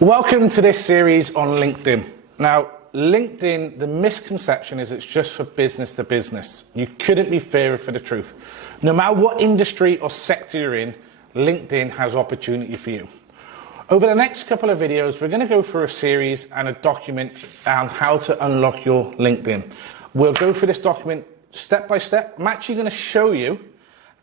Welcome to this series on LinkedIn. Now, LinkedIn, the misconception is it's just for business to business. You couldn't be fairer for the truth. No matter what industry or sector you're in, LinkedIn has opportunity for you. Over the next couple of videos, we're going to go through a series and a document on how to unlock your LinkedIn. We'll go through this document step by step. I'm actually going to show you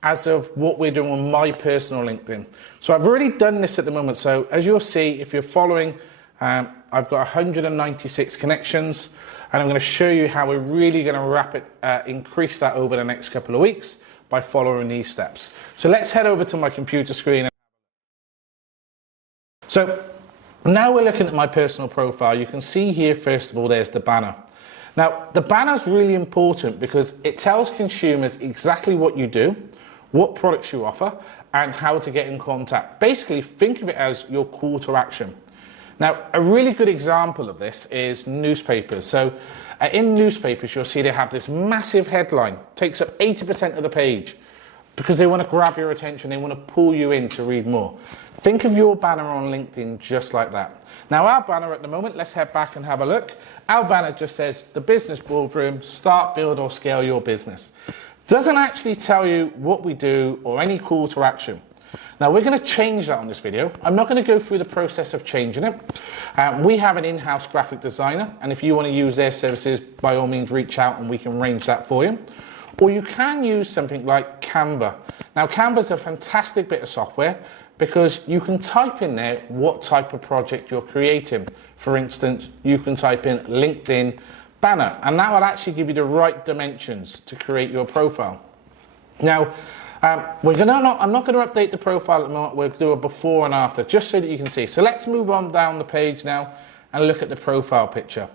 as of what we're doing on my personal LinkedIn. So I've already done this at the moment. So as you'll see, if you're following, I've got 196 connections, and I'm going to show you how we're really going to increase that over the next couple of weeks by following these steps. So let's head over to my computer screen. So now we're looking at my personal profile. You can see here, first of all, there's the banner. Now, the banner is really important because it tells consumers exactly what you do, what products you offer, and how to get in contact. Basically, think of it as your call to action. Now, a really good example of this is newspapers. So in newspapers, you'll see they have this massive headline, takes up 80% of the page, because they want to grab your attention, they want to pull you in to read more. Think of your banner on LinkedIn just like that. Now, our banner at the moment, let's head back and have a look. Our banner just says, the Business Boardroom, start, build or scale your business. Doesn't actually tell you what we do or any call to action. Now, we're going to change that on this video. I'm not going to go through the process of changing it. We have an in-house graphic designer, and if you want to use their services, by all means, reach out and we can arrange that for you. Or you can use something like Canva. Now, Canva is a fantastic bit of software because you can type in there what type of project you're creating. For instance, you can type in LinkedIn banner, and that will actually give you the right dimensions to create your profile. Now, I'm not going to update the profile at the moment. We'll do a before and after, just so that you can see. So let's move on down the page now and look at the profile picture.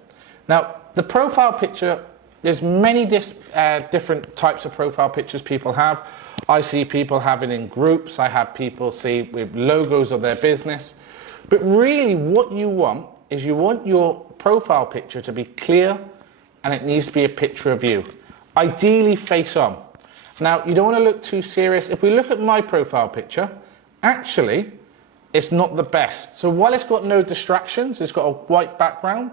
Now, the profile picture, there's many different types of profile pictures people have. I see people have it in groups. I have people see with logos of their business. But really what you want is you want your profile picture to be clear, and it needs to be a picture of you. Ideally face on. Now, you don't want to look too serious. If we look at my profile picture, actually, it's not the best. So while it's got no distractions, it's got a white background,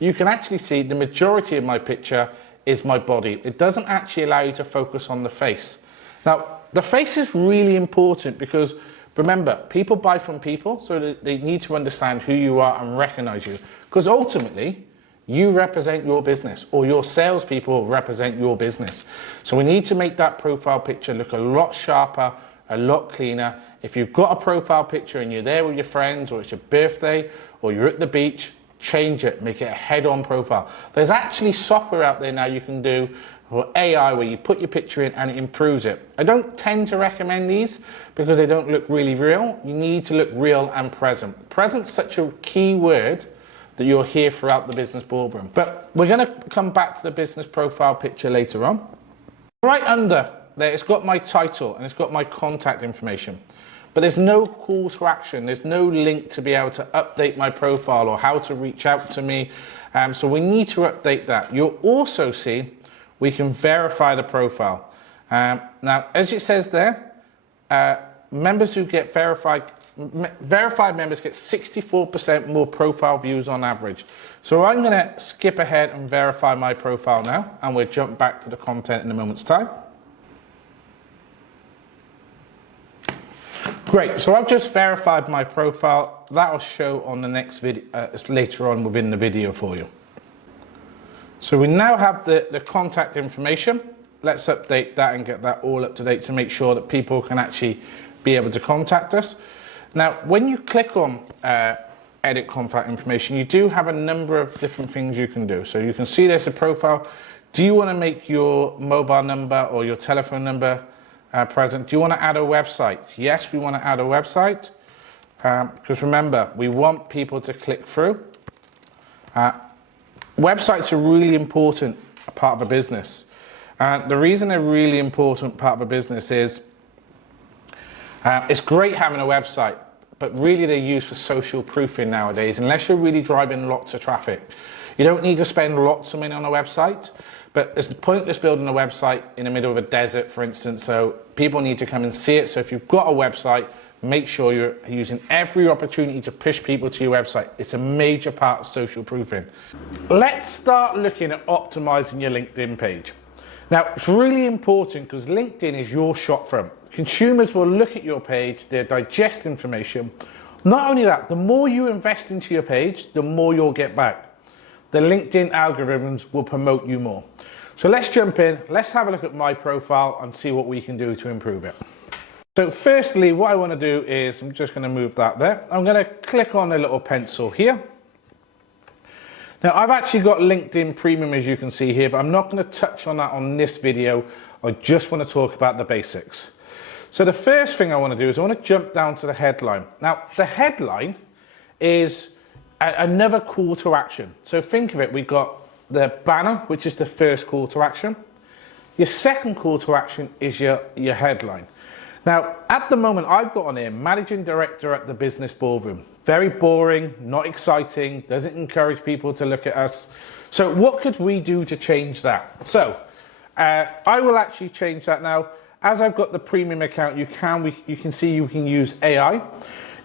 you can actually see the majority of my picture is my body. It doesn't actually allow you to focus on the face. Now, the face is really important because, remember, people buy from people, so they need to understand who you are and recognize you. Because ultimately, you represent your business, or your salespeople represent your business. So we need to make that profile picture look a lot sharper, a lot cleaner. If you've got a profile picture and you're there with your friends, or it's your birthday, or you're at the beach, change it, make it a head-on profile. There's actually software out there now you can do for AI where you put your picture in and it improves it. I don't tend to recommend these because they don't look really real. You need to look real and present. Present's such a key word that you'll hear throughout the Business Boardroom. But we're going to come back to the business profile picture later on. Right under there, it's got my title and it's got my contact information. But there's no call to action. There's no link to be able to update my profile or how to reach out to me. So we need to update that. You'll also see we can verify the profile. Now, as it says there, members who get verified members get 64% more profile views on average. So I'm going to skip ahead and verify my profile now, and we'll jump back to the content in a moment's time. Great, so I've just verified my profile. That'll show on the next video, later on within the video for you. So we now have the contact information. Let's update that and get that all up to date to make sure that people can actually be able to contact us. Now, when you click on edit contact information, you do have a number of different things you can do. So you can see there's a profile. Do you want to make your mobile number or your telephone number present? Do you want to add a website? Yes, we want to add a website because remember, we want people to click through. Websites are really important part of a business. The reason they're really important part of a business is it's great having a website, but really they're used for social proofing nowadays, unless you're really driving lots of traffic. You don't need to spend lots of money on a website, but it's pointless building a website in the middle of a desert, for instance, so people need to come and see it. So if you've got a website, make sure you're using every opportunity to push people to your website. It's a major part of social proofing. Let's start looking at optimizing your LinkedIn page. Now, it's really important because LinkedIn is your shop front. Consumers will look at your page, they'll digest information. Not only that, the more you invest into your page, the more you'll get back. The LinkedIn algorithms will promote you more. So let's jump in, let's have a look at my profile and see what we can do to improve it. So firstly, what I want to do is, I'm just going to move that there. I'm going to click on a little pencil here. Now I've actually got LinkedIn Premium, as you can see here, but I'm not going to touch on that on this video. I just want to talk about the basics. So the first thing I want to do is I want to jump down to the headline. Now the headline is another call to action. So think of it, we've got the banner, which is the first call to action. Your second call to action is your headline. Now, at the moment, I've got on here, Managing Director at the Business Boardroom. Very boring, not exciting, doesn't encourage people to look at us. So what could we do to change that? So I will actually change that now. As I've got the premium account, you can see you can use AI.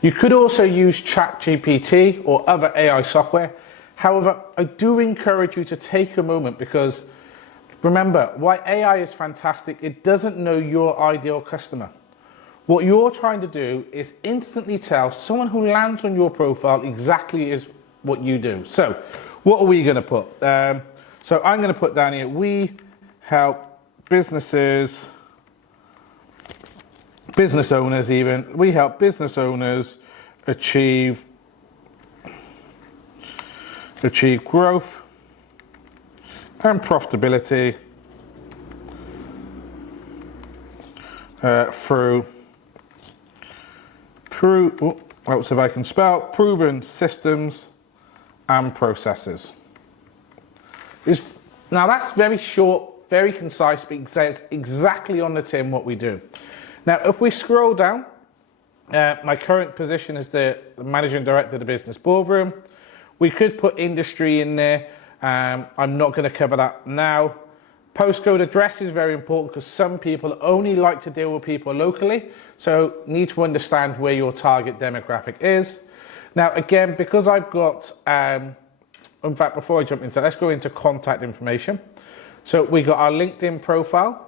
You could also use ChatGPT or other AI software. However, I do encourage you to take a moment because remember, why AI is fantastic, it doesn't know your ideal customer. What you're trying to do is instantly tell someone who lands on your profile exactly is what you do. So what are we going to put? So I'm going to put down here, we help business owners even, we help business owners achieve growth and profitability through if I can spell, proven systems and processes. Now that's very short, very concise, but it says exactly on the tin what we do. Now if we scroll down, my current position is the Managing Director of the Business Boardroom. We could put industry in there. I'm not going to cover that now. Postcode address is very important because some people only like to deal with people locally. So need to understand where your target demographic is. Now, again, because I've got, in fact, before I jump into, let's go into contact information. So we got our LinkedIn profile.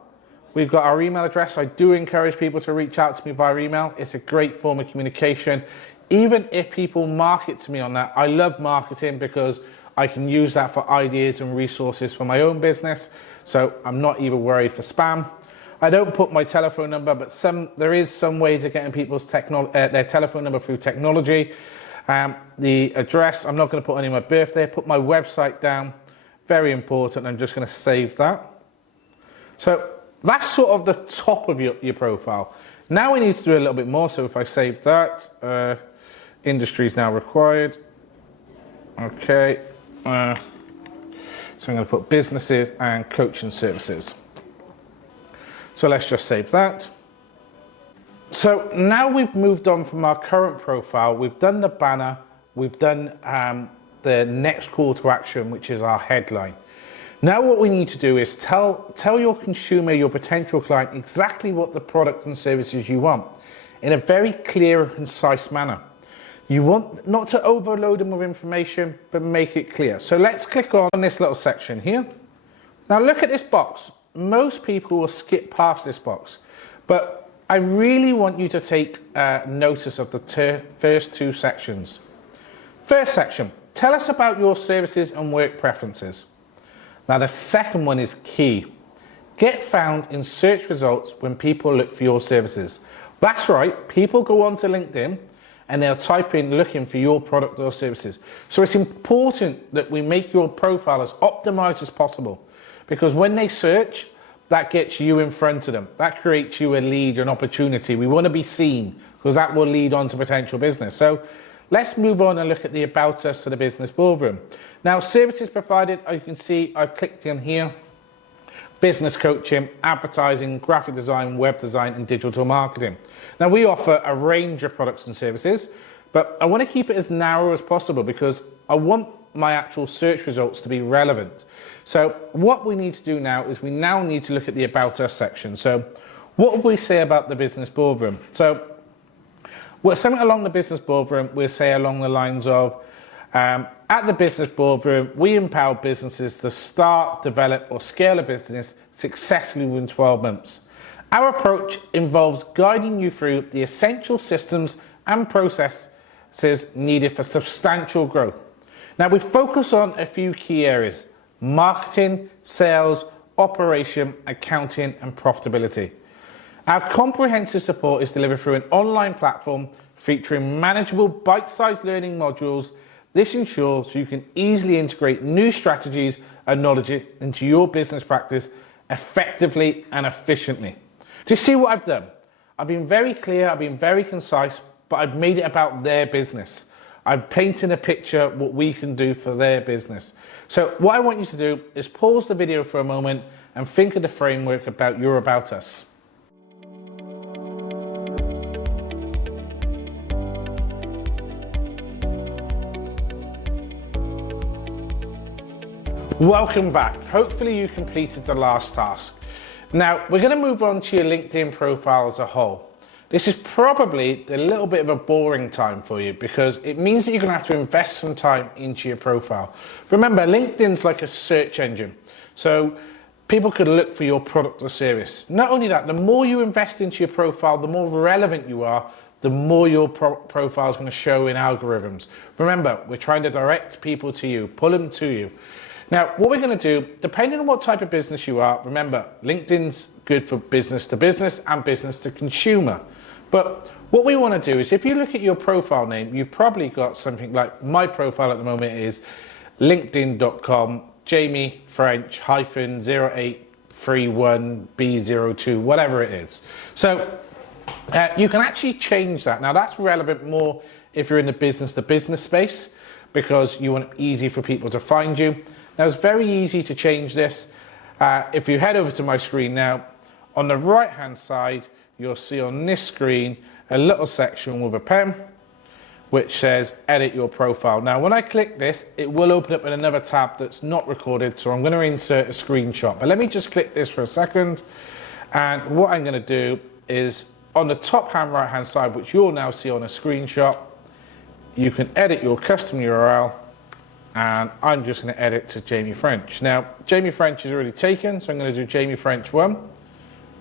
We've got our email address. I do encourage people to reach out to me via email. It's a great form of communication. Even if people market to me on that, I love marketing because I can use that for ideas and resources for my own business. So I'm not even worried for spam. I don't put my telephone number, but there is some ways of getting people's their telephone number through technology. The address, I'm not going to put any of my birthday. Put my website down. Very important. I'm just going to save that. So that's sort of the top of your profile. Now we need to do a little bit more. So if I save that, industry is now required. Okay. So I'm going to put businesses and coaching services. So let's just save that. So now we've moved on from our current profile. We've done the banner. We've done the next call to action, which is our headline. Now what we need to do is tell your consumer, your potential client, exactly what the products and services you want in a very clear and concise manner. You want not to overload them with information, but make it clear. So let's click on this little section here. Now look at this box. Most people will skip past this box, but I really want you to take notice of the first two sections. First section, tell us about your services and work preferences. Now the second one is key. Get found in search results when people look for your services. That's right, people go onto LinkedIn and they'll type in looking for your product or services. So it's important that we make your profile as optimized as possible, because when they search, that gets you in front of them. That creates you a lead, an opportunity. We want to be seen because that will lead on to potential business. So let's move on and look at the About Us to the Business Boardroom. Now, services provided, as you can see, I've clicked in here. Business coaching, advertising, graphic design, web design, and digital marketing. Now, we offer a range of products and services, but I want to keep it as narrow as possible because I want my actual search results to be relevant. So what we need to do now is we now need to look at the About Us section. So what would we say about the Business Boardroom? So Well, something along the business boardroom, we'll say along the lines of, at the business boardroom, we empower businesses to start, develop, or scale a business successfully within 12 months. Our approach involves guiding you through the essential systems and processes needed for substantial growth. Now, we focus on a few key areas: marketing, sales, operation, accounting, and profitability. Our comprehensive support is delivered through an online platform featuring manageable bite-sized learning modules. This ensures you can easily integrate new strategies and knowledge into your business practice effectively and efficiently. Do you see what I've done? I've been very clear, I've been very concise, but I've made it about their business. I'm painting a picture what we can do for their business. So what I want you to do is pause the video for a moment and think of the framework about your About Us. Welcome back. Hopefully you completed the last task. Now we're going to move on to your LinkedIn profile as a whole. This is probably a little bit of a boring time for you because it means that you're going to have to invest some time into your profile. Remember, LinkedIn's like a search engine. So people could look for your product or service. Not only that, the more you invest into your profile, the more relevant you are, the more your profile is going to show in algorithms. Remember, we're trying to direct people to you, pull them to you. Now, what we're going to do, depending on what type of business you are, remember, LinkedIn's good for business to business and business to consumer. But what we want to do is, if you look at your profile name, you've probably got something like, my profile at the moment is linkedin.com, Jamie French -0831B02, whatever it is. So you can actually change that. Now that's relevant more if you're in the business to business space, because you want it easy for people to find you. Now it's very easy to change this. If you head over to my screen now, on the right hand side, you'll see on this screen a little section with a pen which says edit your profile. Now when I click this, it will open up in another tab that's not recorded, so I'm going to insert a screenshot. But let me just click this for a second, and what I'm going to do is on the top hand right hand side, which you'll now see on a screenshot, you can edit your custom URL, and I'm just going to edit to Jamie French. Now Jamie French is already taken, so I'm going to do Jamie French 1,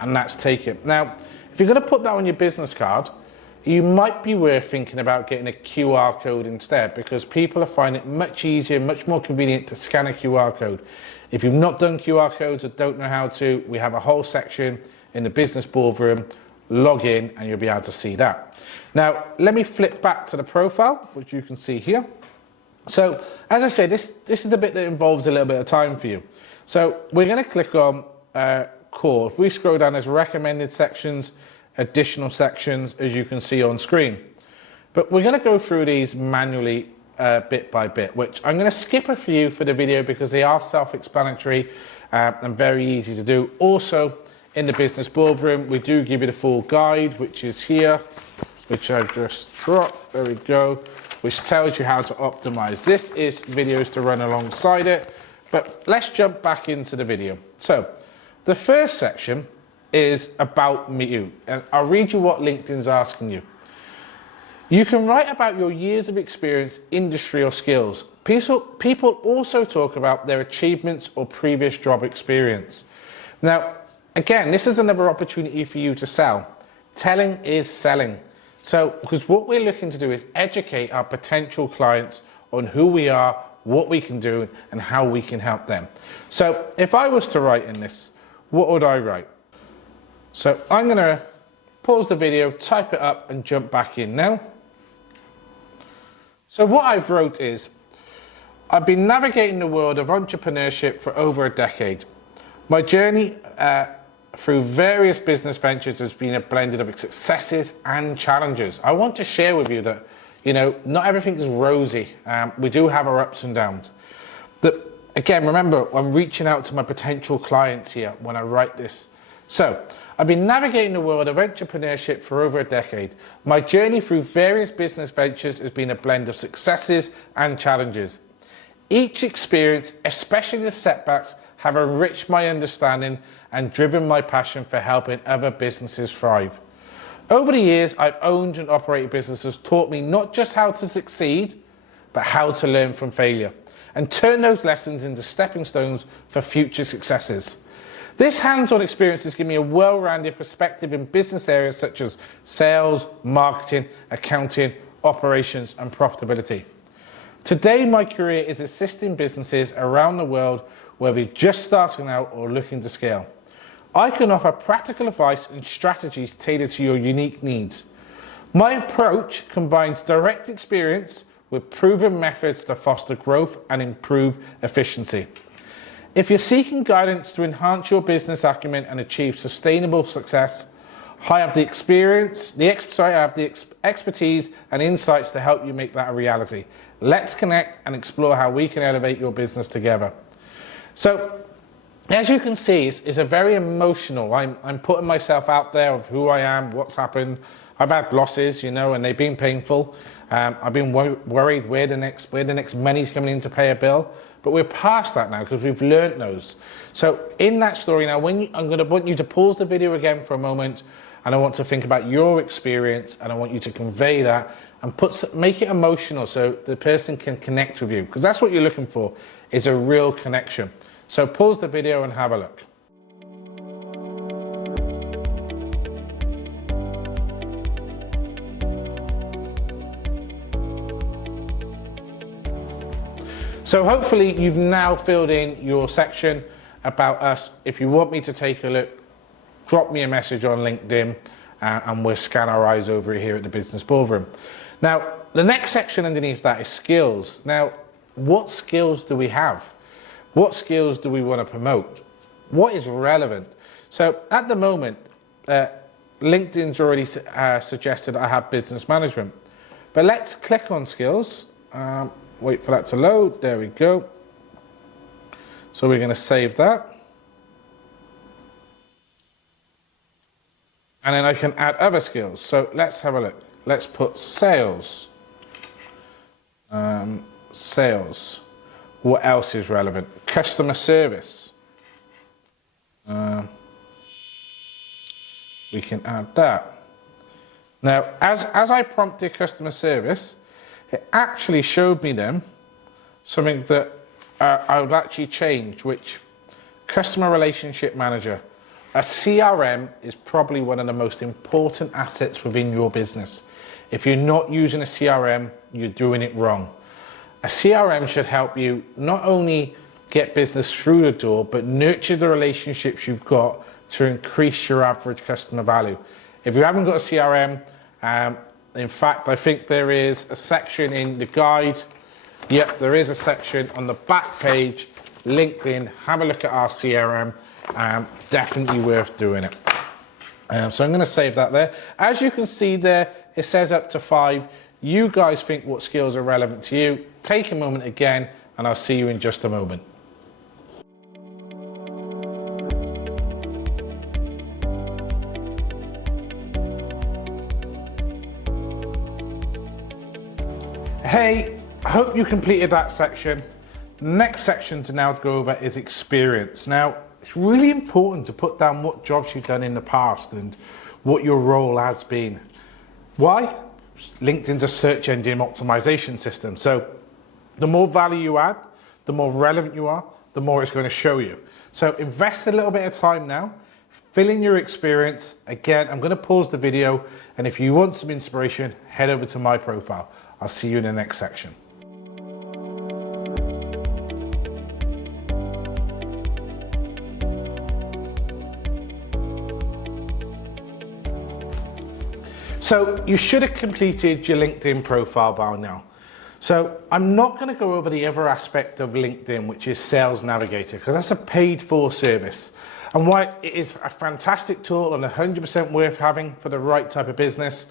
and that's taken. Now if you're going to put that on your business card, you might be worth thinking about getting a QR code instead, because people are finding it much easier, much more convenient to scan a QR code. If you've not done QR codes or don't know how to, we have a whole section in the business boardroom. Log in and you'll be able to see that. Now let me flip back to the profile, which you can see here. So as I said, this is the bit that involves a little bit of time for you. So we're going to click on core. If we scroll down, there's recommended sections, additional sections, as you can see on screen. But we're going to go through these manually bit by bit, which I'm going to skip a few for the video because they are self-explanatory and very easy to do. Also in the business boardroom, we do give you the full guide, which is here, which I just dropped. There we go, which tells you how to optimize. This is videos to run alongside it, but let's jump back into the video. So the first section is about you, and I'll read you what LinkedIn's asking you. You can write about your years of experience, industry or skills. People also talk about their achievements or previous job experience. Now, again, this is another opportunity for you to sell. Telling is selling. So, because what we're looking to do is educate our potential clients on who we are, what we can do, and how we can help them. So, if I was to write in this, what would I write? So I'm going to pause the video, type it up, and jump back in now. So what I've wrote is, I've been navigating the world of entrepreneurship for over a decade. My journey through various business ventures has been a blended of successes and challenges. I want to share with you that, you know, not everything is rosy. We do have our ups and downs. But again, remember, I'm reaching out to my potential clients here when I write this. So I've been navigating the world of entrepreneurship for over a decade. My journey through various business ventures has been a blend of successes and challenges. Each experience, especially the setbacks, have enriched my understanding and driven my passion for helping other businesses thrive. Over the years, I've owned and operated businesses taught me not just how to succeed, but how to learn from failure and turn those lessons into stepping stones for future successes. This hands-on experience has given me a well-rounded perspective in business areas such as sales, marketing, accounting, operations, and profitability. Today, my career is assisting businesses around the world, whether you're just starting out or looking to scale. I can offer practical advice and strategies tailored to your unique needs. My approach combines direct experience with proven methods to foster growth and improve efficiency. If you're seeking guidance to enhance your business acumen and achieve sustainable success, I have the expertise and insights to help you make that a reality. Let's connect and explore how we can elevate your business together. So, as you can see, it's a very emotional. I'm putting myself out there of who I am, what's happened. I've had losses, and they've been painful. I've been worried where the next money's coming in to pay a bill. But we're past that now because we've learnt those. So in that story now, I'm going to want you to pause the video again for a moment, and I want to think about your experience, and I want you to convey that and make it emotional so the person can connect with you, because that's what you're looking for, is a real connection. So pause the video and have a look. So hopefully you've now filled in your section about us. If you want me to take a look, drop me a message on LinkedIn and we'll scan our eyes over here at the Business Boardroom. Now, the next section underneath that is skills. Now, what skills do we have? What skills do we want to promote? What is relevant? So at the moment, LinkedIn's already suggested I have business management. But let's click on skills. Wait for that to load. There we go. So we're going to save that. And then I can add other skills. So let's have a look. Let's put sales. Sales. What else is relevant? Customer service. We can add that. Now, as I prompted customer service, it actually showed me then something that I would actually change, which customer relationship manager. A CRM is probably one of the most important assets within your business. If you're not using a CRM, you're doing it wrong. A CRM should help you not only get business through the door, but nurture the relationships you've got to increase your average customer value. If you haven't got a CRM, in fact, I think there is a section in the guide. Yep, there is a section on the back page, LinkedIn. Have a look at our CRM. Definitely worth doing it. So I'm going to save that there. As you can see there, it says up to 5. You guys think what skills are relevant to you. Take a moment again, and I'll see you in just a moment. Hey, I hope you completed that section. The next section to go over is experience. Now, it's really important to put down what jobs you've done in the past and what your role has been. Why? LinkedIn's a search engine optimization system. So the more value you add, the more relevant you are, the more it's going to show you. So invest a little bit of time now, fill in your experience. Again, I'm going to pause the video, and if you want some inspiration, head over to my profile. I'll see you in the next section. So you should have completed your LinkedIn profile by now. So I'm not going to go over the other aspect of LinkedIn, which is Sales Navigator, because that's a paid for service. And why it is a fantastic tool and 100% worth having for the right type of business,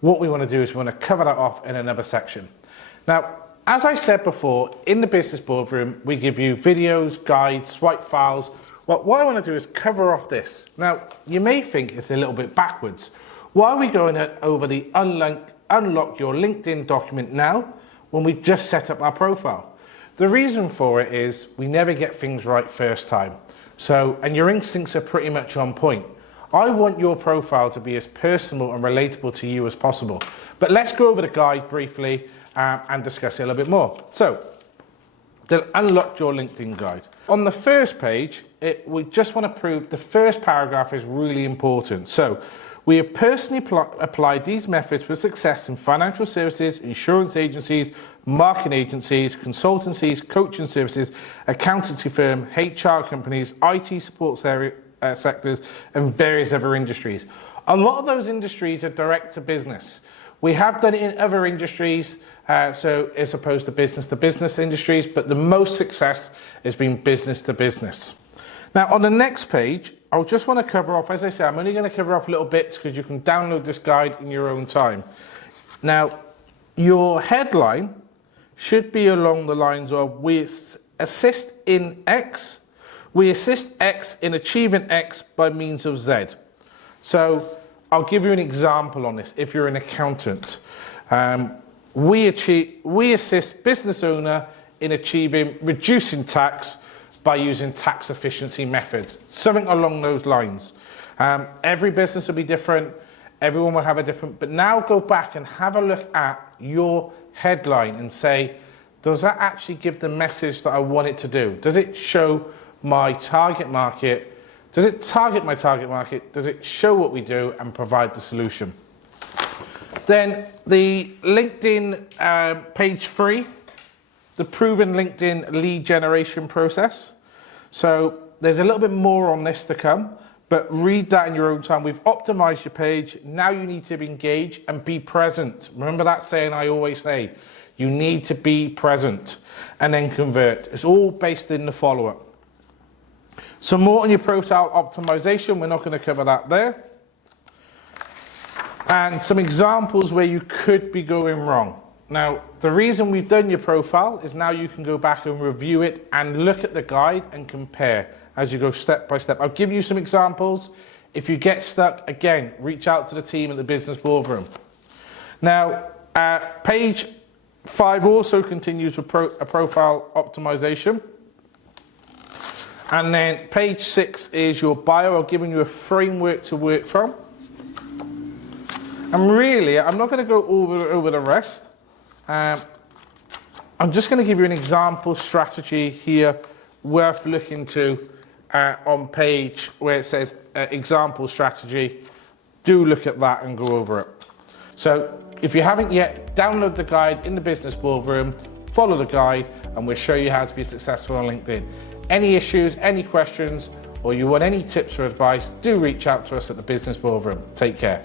what we want to do is we want to cover that off in another section. Now, as I said before, in the Business Boardroom, we give you videos, guides, swipe files. Well, what I want to do is cover off this. Now, you may think it's a little bit backwards. Why are we going over the unlock your LinkedIn document now when we just set up our profile? The reason for it is we never get things right first time. So, and your instincts are pretty much on point. I want your profile to be as personal and relatable to you as possible. But let's go over the guide briefly and discuss it a little bit more. So, to unlock your LinkedIn guide. On the first page, we just want to prove the first paragraph is really important. So, we have personally applied these methods with success in financial services, insurance agencies, marketing agencies, consultancies, coaching services, accountancy firm, HR companies, IT support sectors, and various other industries. A lot of those industries are direct to business. We have done it in other industries, so as opposed to business industries, but the most success has been business to business. Now, on the next page, I just want to cover off, as I say, I'm only going to cover off little bits because you can download this guide in your own time. Now, your headline should be along the lines of, we assist in X, we assist X in achieving X by means of Z. So, I'll give you an example on this if you're an accountant. We assist business owner in reducing tax by using tax efficiency methods, something along those lines. Every business will be different, everyone will have a different, but now go back and have a look at your headline and say, does that actually give the message that I want it to do? Does it show my target market? Does it target my target market? Does it show what we do and provide the solution? Then the LinkedIn page 3, the proven LinkedIn lead generation process. So there's a little bit more on this to come, but read that in your own time. We've optimized your page. Now you need to engage and be present. Remember that saying I always say, you need to be present and then convert. It's all based in the follow-up. Some more on your profile optimization. We're not going to cover that there. And some examples where you could be going wrong. Now, the reason we've done your profile is now you can go back and review it and look at the guide and compare as you go step by step. I'll give you some examples. If you get stuck, again, reach out to the team at the Business Boardroom. Now, page 5 also continues with a profile optimization. And then page 6 is your bio. I've given you a framework to work from. And really, I'm not going to go over the rest. I'm just going to give you an example strategy here worth looking to on page where it says example strategy. Do look at that and go over it. So if you haven't yet, download the guide in the Business Boardroom, follow the guide, and we'll show you how to be successful on LinkedIn. Any issues, any questions, or you want any tips or advice, do reach out to us at the Business Boardroom. Take care.